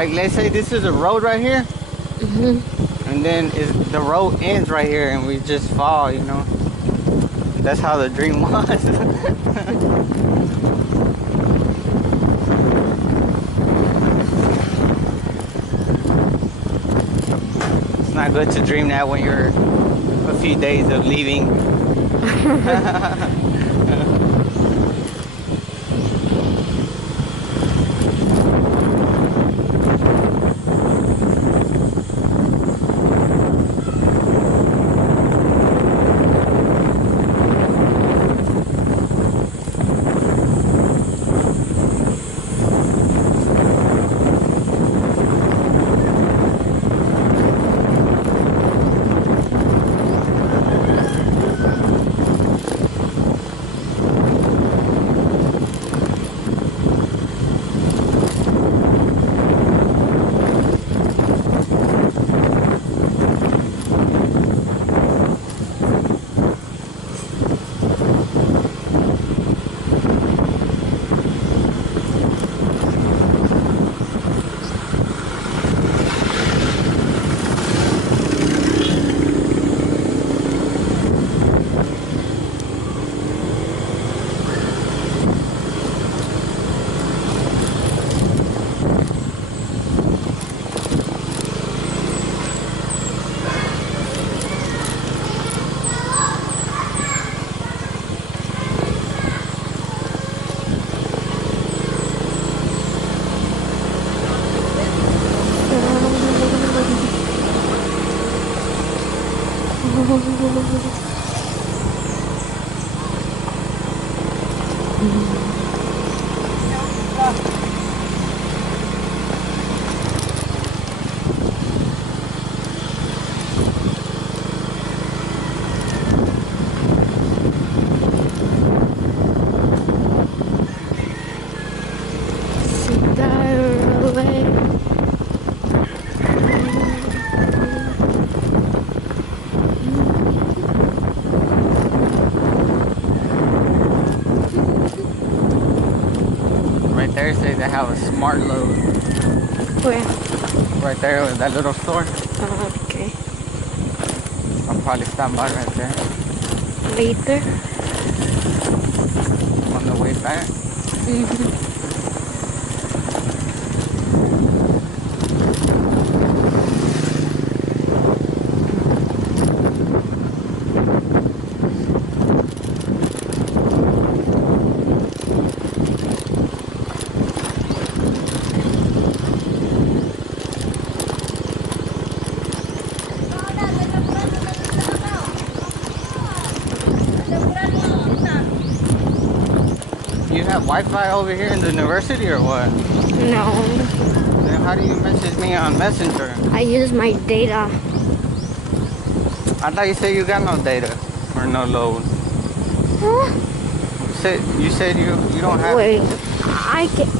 like let's say this is a road right here, and then the road ends right here, and we just fall, you know. That's how the dream was. It's not good to dream that when you're a few days of leaving. Right there says they have a smart load. Where? Right there with that little store. Okay. I'll probably stop by right there. Later? On the way back. You have Wi-Fi over here in the university or what? No. Then how do you message me on Messenger? I use my data. I thought you said you got no data or no load. Huh? You said you don't have. Wait, I can.